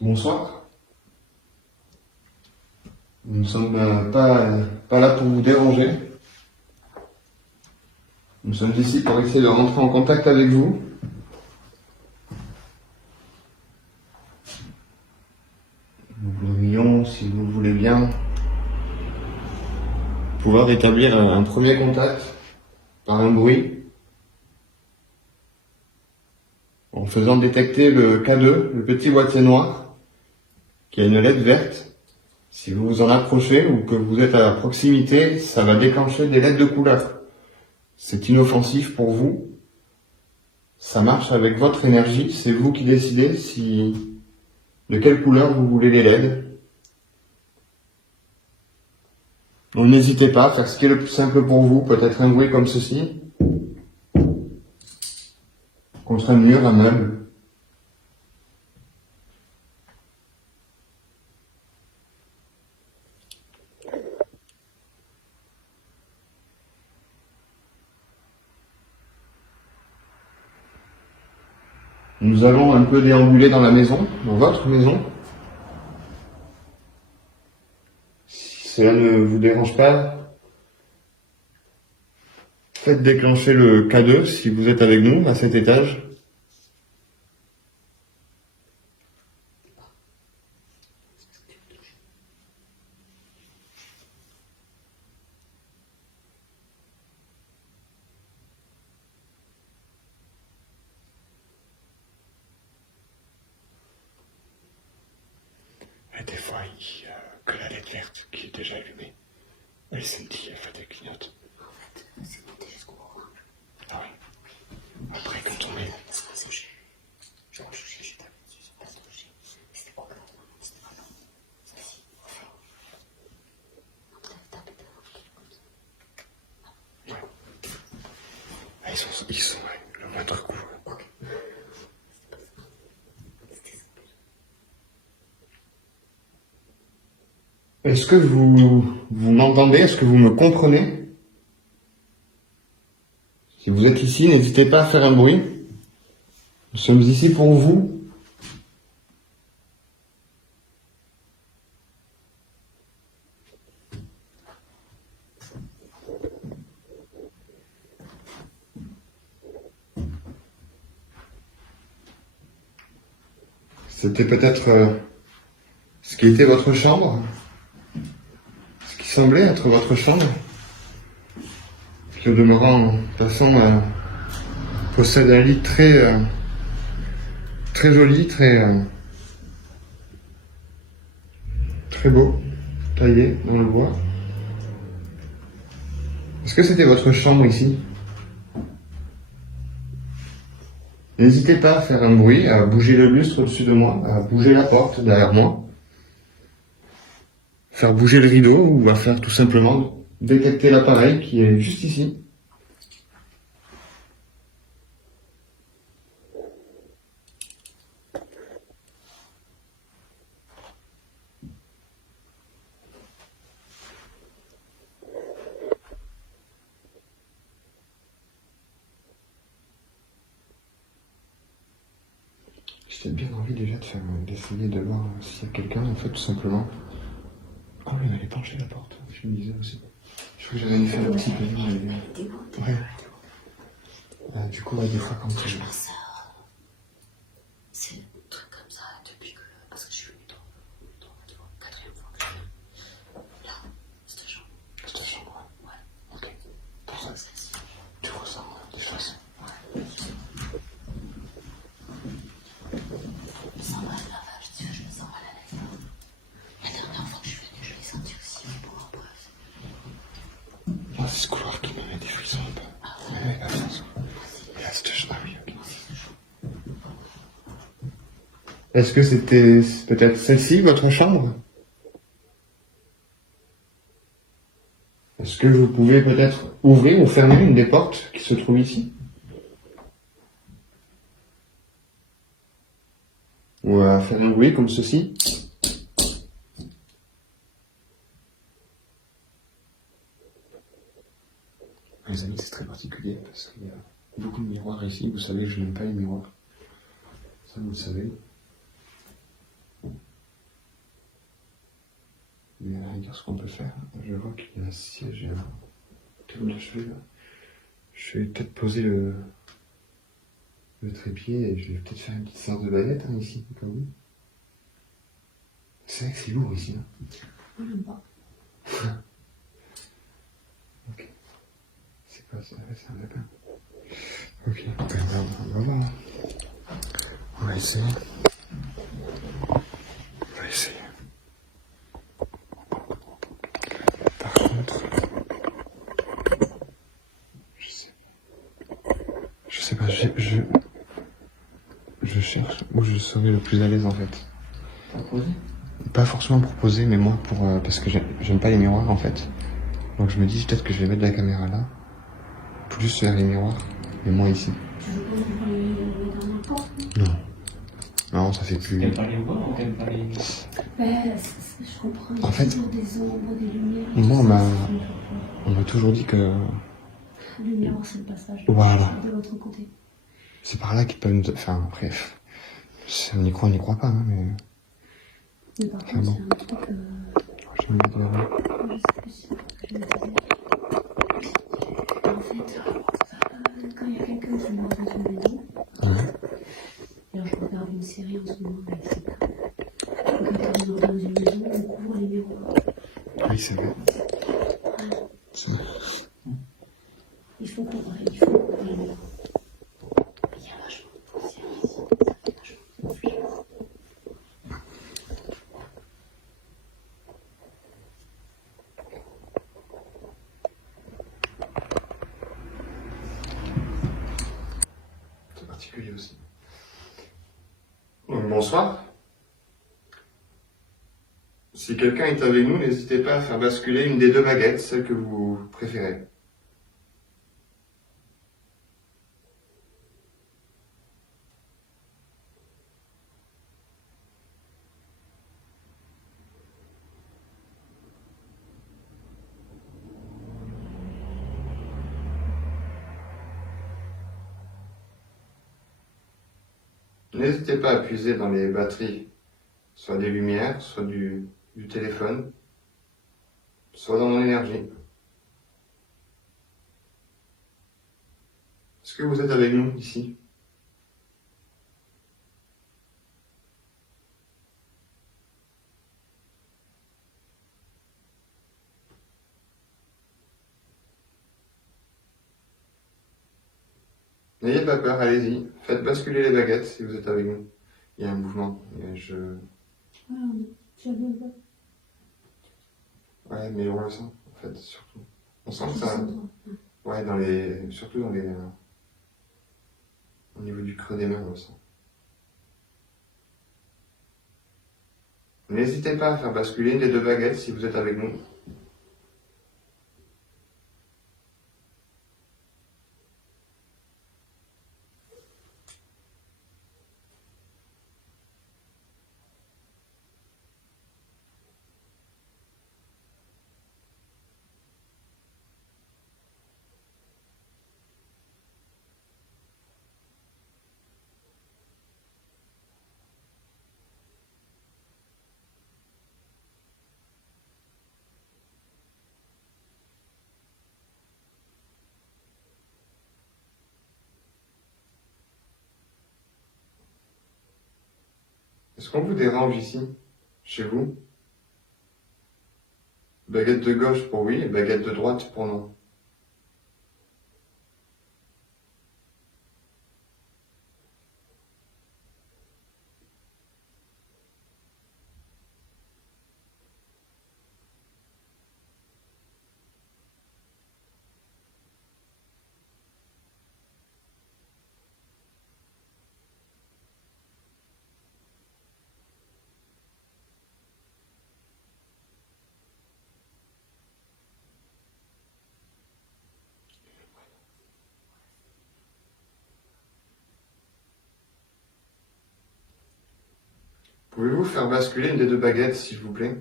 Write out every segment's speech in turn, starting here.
Bonsoir. Nous ne sommes pas là pour vous déranger. Nous sommes ici pour essayer de rentrer en contact avec vous. Nous voudrions, si vous le voulez bien, pouvoir établir un premier contact par un bruit, en faisant détecter le K2, le petit boîtier noir, qui a une LED verte. Si vous vous en approchez ou que vous êtes à proximité, ça va déclencher des LED de couleur. C'est inoffensif pour vous. Ça marche avec votre énergie. C'est vous qui décidez de quelle couleur vous voulez les LED. Donc n'hésitez pas à faire ce qui est le plus simple pour vous. Peut-être un bruit comme ceci. Contre un mur, un meuble. Nous allons un peu déambuler dans la maison, dans votre maison. Si cela ne vous dérange pas, faites déclencher le K2 si vous êtes avec nous à cet étage. Et des fois, il y a que la LED verte qui est déjà allumée. Elle scintille, elle fait des clignotes. En fait, c'est monté jusqu'au coin. Ah oui. Après, quand on met... Parce que c'est je tapé dessus sur place de G. C'était quoi là? C'était pas long. Ça si, enfin. On peut taper devant quelque chose comme ça. Ouais. Ah, ils sont ouais, le moindre coup. Ok. C'était pas ça. C'était ça. Est-ce que vous m'entendez? Est-ce que vous me comprenez? Si vous êtes ici, n'hésitez pas à faire un bruit. Nous sommes ici pour vous. C'était peut-être ce qui était votre chambre, ce qui semblait être votre chambre, qui au demeurant, de toute façon, possède un lit très joli, très beau, taillé dans le bois. Est-ce que c'était votre chambre ici? N'hésitez pas à faire un bruit, à bouger le lustre au-dessus de moi, à bouger la porte derrière moi, faire bouger le rideau ou à faire tout simplement détecter l'appareil qui est juste ici. J'ai bien envie déjà d'essayer de voir s'il y a quelqu'un, en fait, tout simplement. Oh, mais elle est penchée la porte, je me disais aussi. Je crois que j'avais fait un petit peu. Ouais. Du coup, ouais, des fois, quand Je pense c'est un truc comme ça depuis que. Parce que je suis venue quatrième fois que je viens. Là, cette chambre. Cette chambre, Ouais. Ok. Parfait. Tu ressens des choses. Ouais. Je me sens mal là, je me sens mal à l'aise. La dernière fois que je suis venue, je l'ai senti aussi, mais bon, bref. Oh, c'est ce couloir qui me met des frissons un peu. Ah ouais. Ouais, attention. Et là, cette chambre, ah oui, ok. Est-ce que c'était peut-être celle-ci, votre chambre? Est-ce que vous pouvez peut-être ouvrir ou fermer une des portes qui se trouvent ici? Ou à faire un bruit comme ceci? Les amis, c'est très particulier parce qu'il y a beaucoup de miroirs ici. Vous savez, je n'aime pas les miroirs. Ça, vous le savez. Mais à la rigueur, ce qu'on peut faire, je vois qu'il y a un siège là. Tout achevé là. Je vais peut-être poser le trépied et je vais peut-être faire une petite séance de baguette ici, comme vous. C'est vrai que c'est lourd ici. Moi, j'aime pas. Ok. C'est quoi ça? C'est un lapin. Ok, on va voir. On va essayer. On va essayer. Par contre, je sais pas, je cherche où je serais le plus à l'aise en fait. T'as posé? Pas forcément pour poser, mais moi pour parce que j'aime pas les miroirs en fait. Donc je me dis peut-être que je vais mettre la caméra là, plus vers les miroirs, et moi ici. Tu veux pas me dans la porte? Non. Non, ça fait plus. T'aimes pas les voix ou t'aimes pas les... Je comprends. En fait, toujours des ombres, des lumières. Moi, on m'a toujours dit que Le miroir, c'est le passage. Voilà. De l'autre côté. c'est par là qu'ils peuvent nous. Enfin, après, on y croit pas, hein, mais. Mais par Ah contre, bon. c'est un truc. Je vais me mettre là. Je sais plus si c'est un truc que je vais te dire. En fait, quand il y a quelqu'un qui meurt dans une maison, Ouais. alors je regarde une série en ce moment avec ça. Quand quelqu'un meurt dans une maison, on couvre les miroirs. Oui, c'est vrai. C'est vrai. Il faut couvrir les miroirs. Il y a vachement de poussière ici. Ça fait vachement de fumée. C'est particulier aussi. Donc, bonsoir. Si quelqu'un est avec nous, n'hésitez pas à faire basculer une des deux baguettes, celle que vous préférez. N'hésitez pas à puiser dans les batteries, soit des lumières, soit du téléphone, soit dans mon énergie. Est-ce que vous êtes avec nous ici? N'ayez pas peur, allez-y. Faites basculer les baguettes si vous êtes avec nous. Il y a un mouvement. Ouais, mais on le sent, en fait, surtout. On sent que ça. Ouais, surtout au niveau du creux des mains, on le sent. N'hésitez pas à faire basculer une des deux baguettes si vous êtes avec nous. Est-ce qu'on vous dérange ici, chez vous? Baguette de gauche pour oui, et baguette de droite pour non. Pouvez-vous faire basculer une des deux baguettes, s'il vous plaît?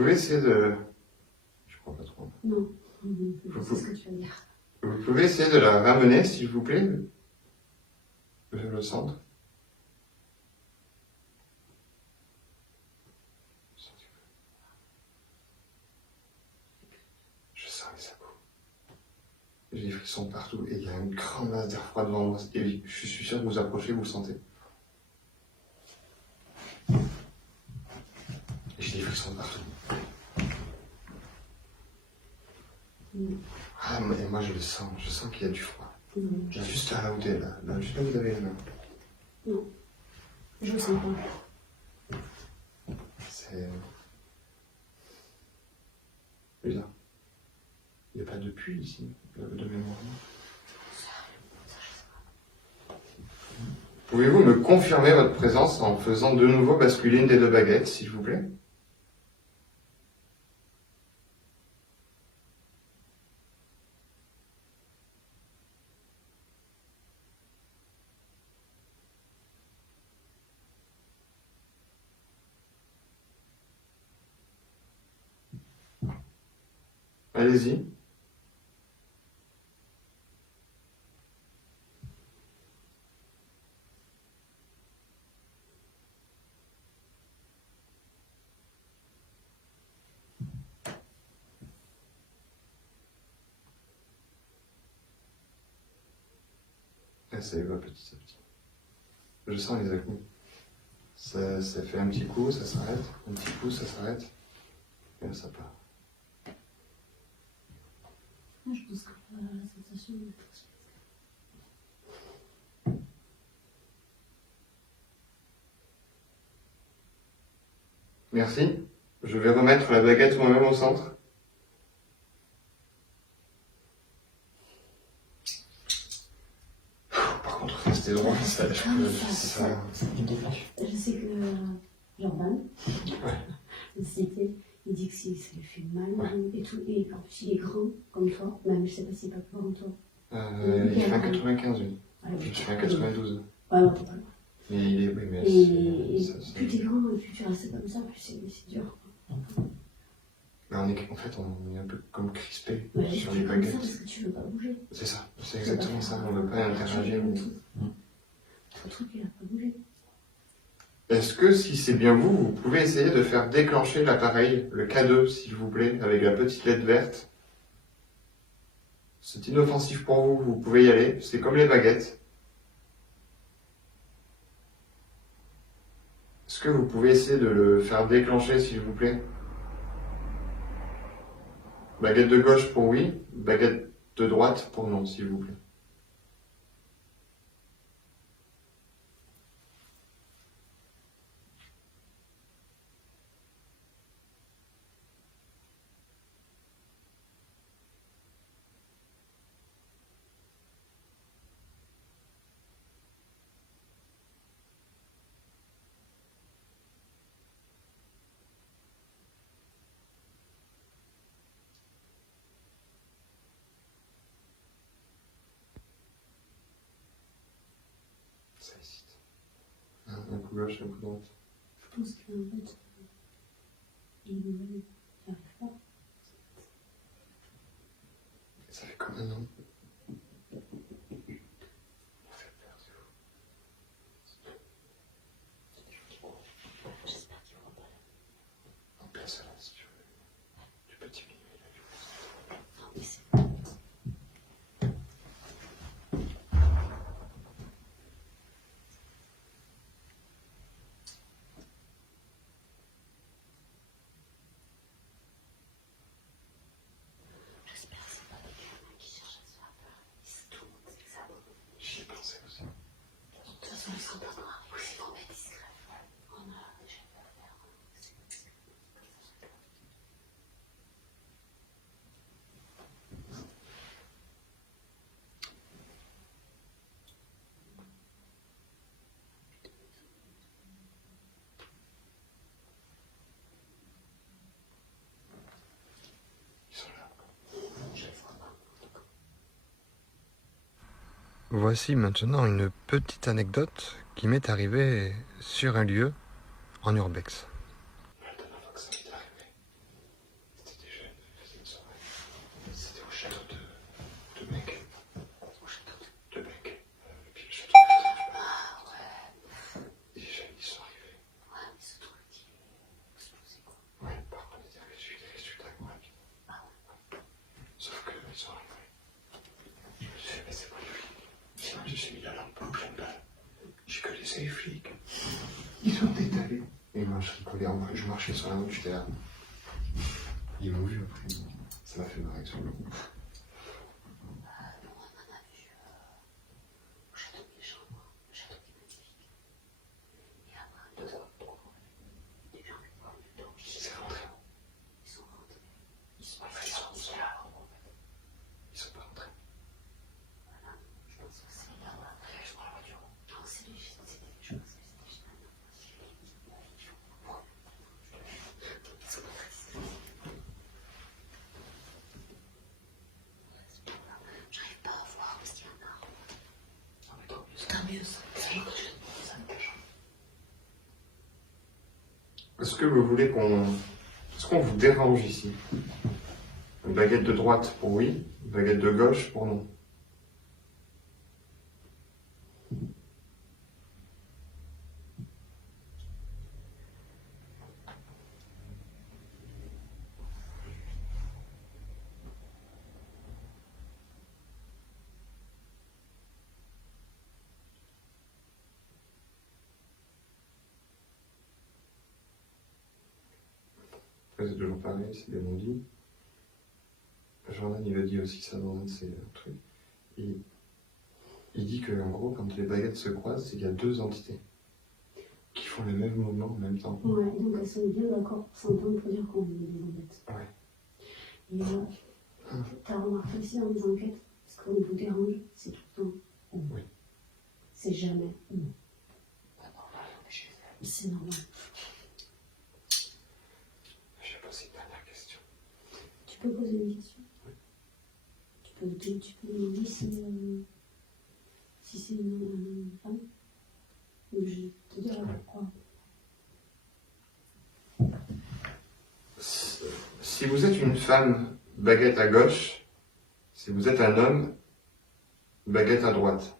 pouvez essayer de... Je crois pas trop. Non, je sais ce que tu veux dire. Vous pouvez essayer de la ramener, s'il vous plaît, vers le centre. Je sens les abos. J'ai des frissons partout et il y a une grande masse d'air froid devant moi. Et je suis sûr que vous approchez, vous le sentez. J'ai des frissons partout. Ah, mais moi je le sens, qu'il y a du froid. Juste là où t'es, là, juste là où vous avez les mains. Non, je le sens pas. C'est... Bizarre. Il n'y a pas de puits ici, de mémoire. Pouvez-vous me confirmer votre présence en faisant de nouveau basculer une des deux baguettes, s'il vous plaît? Allez-y. Et ça y va petit à petit. Je sens les à-coups. Ça fait un petit coup, ça s'arrête. Un petit coup, ça s'arrête. Et là, ça part. Je pense que la sensation est Merci. Je vais remettre la baguette moi-même au centre. Par contre, restez droit, ça, je peux... Ça... Je sais que Jordan, le cité, il dit que si ça lui fait mal et tout, et en plus il est grand comme toi, même je sais pas s'il est pas plus grand que toi. Il fait un 95, oui. Alors, Je fais un 92. Ouais, non, t'es pas loin. Mais il est... Oui, mais Et ça... plus t'es grand et plus tu restes comme ça, plus c'est dur. Mais en fait, on est un peu comme crispé Ouais, sur tu les es comme ça baguettes. parce que tu veux pas bouger. C'est ça, c'est exactement ça. On ne veut pas interagir. Ton truc, il a pas bougé. Est-ce que, si c'est bien vous, vous pouvez essayer de faire déclencher l'appareil, le K2, s'il vous plaît, avec la petite LED verte? C'est inoffensif pour vous, vous pouvez y aller. C'est comme les baguettes. Est-ce que vous pouvez essayer de le faire déclencher, s'il vous plaît? Baguette de gauche pour oui, baguette de droite pour non, s'il vous plaît. Ça hésite. Un coup gauche, un coup droite. Je pense qu'en fait, il n'arrive pas. Ça fait comme un an. On fait peur, c'est vous. J'espère qu'il ne voit pas là. En place là, si tu veux. Tu peux diminuer la lumière. Non, mais c'est... J'espère que c'est pas quelqu'un qui cherche à se faire peur. C'est tout le monde, c'est ça. J'y ai pensé aussi. De toute façon, ils sont pas noirs. Oui, c'est trop discret. On a déjà pas à faire. Ils sont là. Je les vois pas. Voici maintenant une petite anecdote qui m'est arrivée sur un lieu en urbex. La dernière fois que ça m'est arrivé, fais, mais c'est pas les flics. J'ai mis la lampe en pleine balle. J'ai connaissé les flics. Ils sont étalés. Et moi, je rigolais, je marchais sur la route, j'étais là. Ils m'ont vu après. Ça m'a fait marrer sur le coup. Non, on en a vu au château méchant, le château qui est magnifique. Et après, 2 heures, 3 fois, des gens qui parlent du temps. C'est rentré. Ils sont rentrés. Ils sont là. Ils sont pas rentrés. Voilà, je pense que c'est là. Je prends la voiture. Non, c'est léger, c'était les choses, c'était génial. J'arrive pas à voir où il y a un arbre. Non, mais tant mieux, ça. Tant mieux, ça. Ça me cache. Est-ce que vous voulez Est-ce qu'on vous dérange ici? Une baguette de droite pour oui, une baguette de gauche pour non. C'est toujours pareil, c'est des non-dits. Jordan, il a dit aussi ça dans un de ses trucs. Il dit que, en gros, quand les baguettes se croisent, c'est qu'il y a 2 entités qui font les mêmes mouvements en même temps. Ouais, donc elles sont bien d'accord pour s'entendre pour dire qu'on est des embêtes. Ouais. Et t'as remarqué aussi dans les enquêtes, ce qu'on vous dérange, c'est tout le temps on. Oui. C'est jamais on. C'est normal, on est chez elle. C'est normal. Je vais poser une dernière question. Tu peux poser une question? Oui. Tu peux demander si c'est une femme? Donc je vais te dire pourquoi. Si vous êtes une femme, baguette à gauche. Si vous êtes un homme, baguette à droite.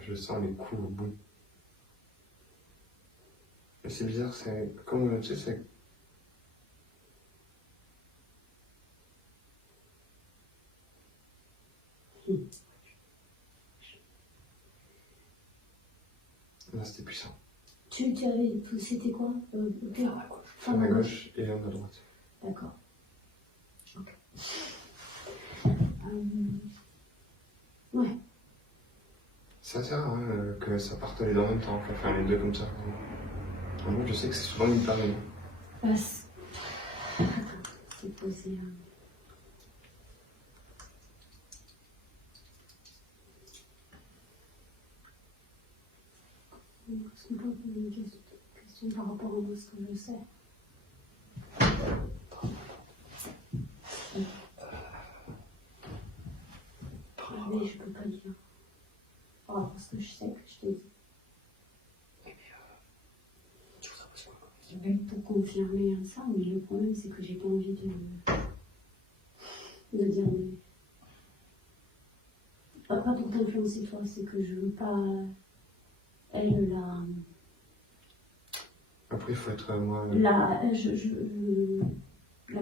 Je sens les coups au bout. Et c'est bizarre, c'est comme, tu sais, c'est... Là, c'était puissant. Tu avais, c'était quoi? Femme à gauche. Femme à gauche et homme à droite. D'accord. Ok. Ouais. Ça sert hein, que ça parte les deux en même temps, enfin les deux comme ça. Moi, je sais que c'est souvent une pareille. C'est posé. Est-ce qu'on peut poser une question par rapport à ce que je sais? Mais je peux pas dire. Par rapport à ce que je sais, que je t'ai dit. Oui, mais tu voudrais poser quoi comme question? Même pour confirmer ça, mais le problème c'est que j'ai pas envie de dire mais. Pas pour t'influencer toi, c'est que je veux pas. Elle Après, il faut être moi. la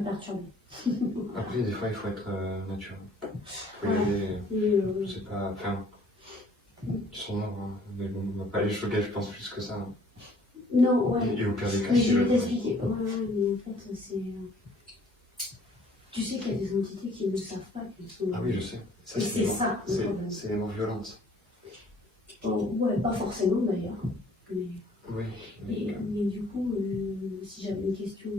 perturber. Après, des fois, il faut être naturel. Faut y Ouais. aller, Et je sais pas, enfin. Sonore, hein, mais bon, on va pas les choquer, je pense, plus que ça. Hein. non, ouais. Et au pire des cas, Mais si je je. vais t'expliquer. Ouais, mais en fait, c'est. Tu sais qu'il y a des entités qui ne savent pas qu'elles sont. Ah oui, je sais. Et c'est ça, le problème. C'est les morts violentes. Oh, ouais, pas forcément d'ailleurs. Mais, Oui. mais du coup, si j'avais une question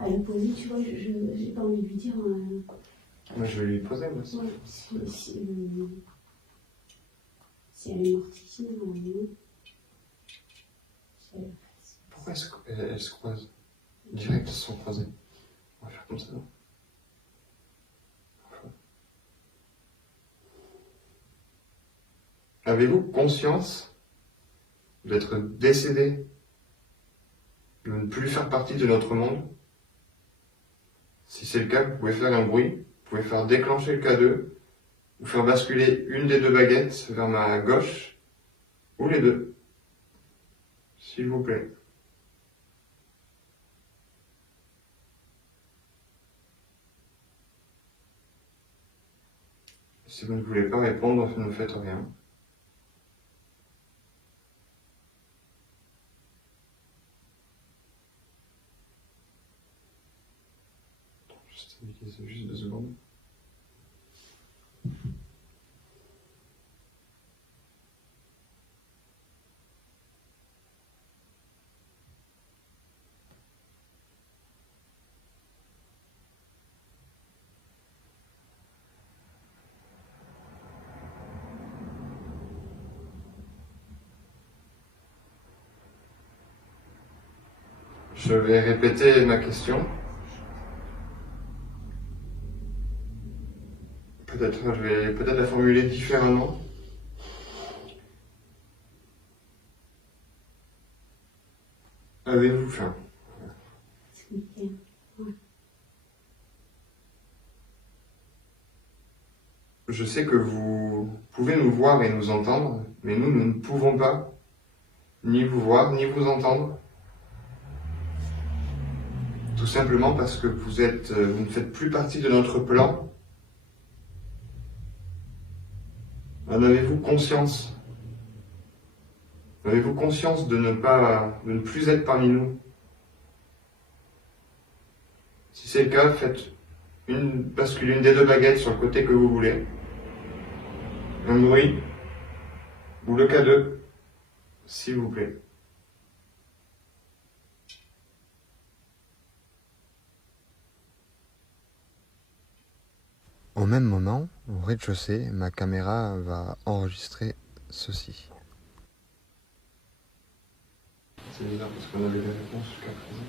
à lui poser, tu vois, j'ai pas envie de lui dire. Moi, je vais lui poser, moi. Ouais, si elle est morte ici, non. Si elle- Pourquoi est-ce qu'elles se croisent? Direct, elles se sont croisées. On va faire comme ça. Enfin. Avez-vous conscience d'être décédé de ne plus faire partie de notre monde. Si c'est le cas, vous pouvez faire un bruit, vous pouvez faire déclencher le K2, ou faire basculer une des deux baguettes vers ma gauche, ou les deux, s'il vous plaît. Si vous ne voulez pas répondre, ne faites rien. Je stabilise juste 2 secondes. Je vais répéter ma question. Je vais peut-être la formuler différemment. Avez-vous faim? Je sais que vous pouvez nous voir et nous entendre, mais nous ne pouvons pas ni vous voir ni vous entendre. Tout simplement parce que vous ne faites plus partie de notre plan. En avez-vous conscience? Avez-vous conscience de ne plus être parmi nous? Si c'est le cas, faites basculer une des deux baguettes sur le côté que vous voulez. Un bruit, ou le K2, s'il vous plaît. Au même moment, au rez-de-chaussée, ma caméra va enregistrer ceci. C'est bizarre parce qu'on avait des réponses jusqu'à présent.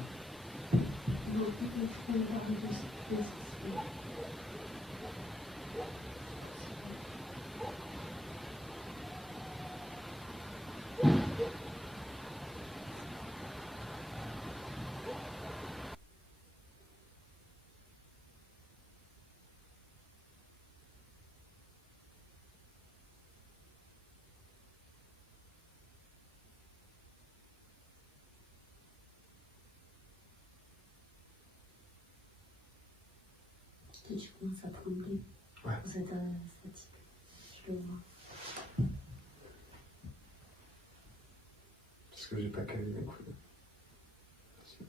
Tu commences à trembler. Ouais. Vous êtes fatigué. Je le vois. Parce que j'ai pas calé mes couilles. Merci.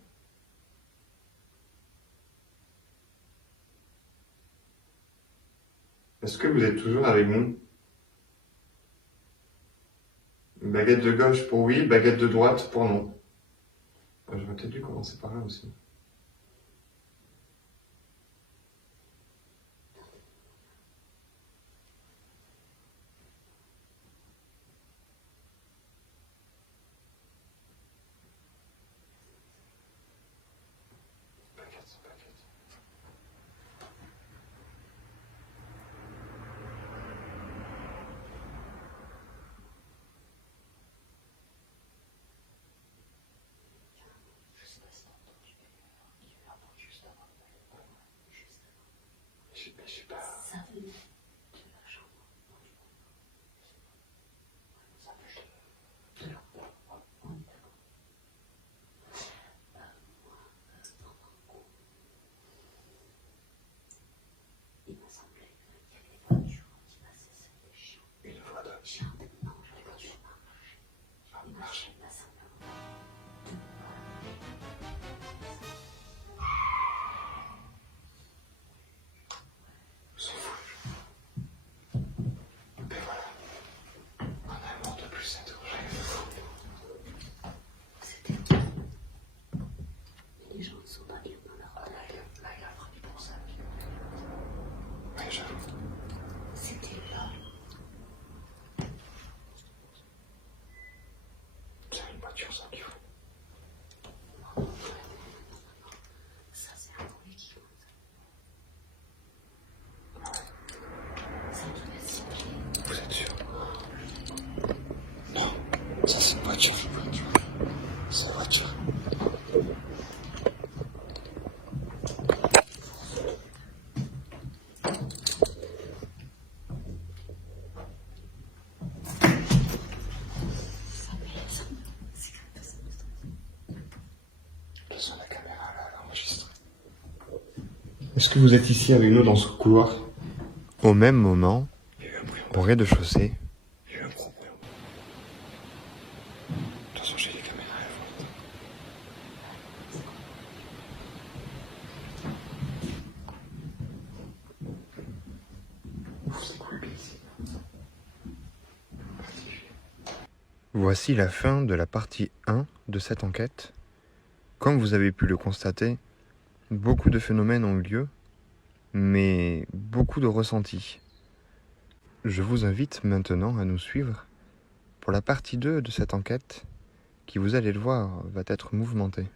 Est-ce que vous êtes toujours avec nous? Baguette de gauche pour oui, baguette de droite pour non. J'aurais peut-être dû commencer par là aussi. Je sais pas. Ça venait de la chambre. Ça fait De là. On est d'accord. Moi, pendant un coup, il m'a semblé qu'il y avait des voitures qui passaient, c'était chiant. Une fois de Chiant. Non, les voitures marchaient. Il m'a semblé s'en fout. Ben voilà. On a un monde de plus interrogé. C'était mais les gens ne sont pas libres dans leur tête. Là, il a frappé pour ça. Oui, j'avoue. C'était là. C'est une voiture sans qu'il faut. Ça, c'est un bruit qui compte. Ça devait être siffler. Vous êtes sûr? Non, ça c'est une voiture. C'est une voiture. sur la caméra, là, elle enregistre. Est-ce que vous êtes ici avec nous dans ce couloir? Au même moment, Il y a eu un bruit en au bas. rez-de-chaussée, Il y a eu un gros bruit en bas. Attention, j'ai les caméras, elles vont être... Ouf, c'est creepy ici. voici la fin de la partie 1 de cette enquête. Comme vous avez pu le constater, beaucoup de phénomènes ont eu lieu, mais beaucoup de ressentis. Je vous invite maintenant à nous suivre pour la partie 2 de cette enquête qui, vous allez le voir, va être mouvementée.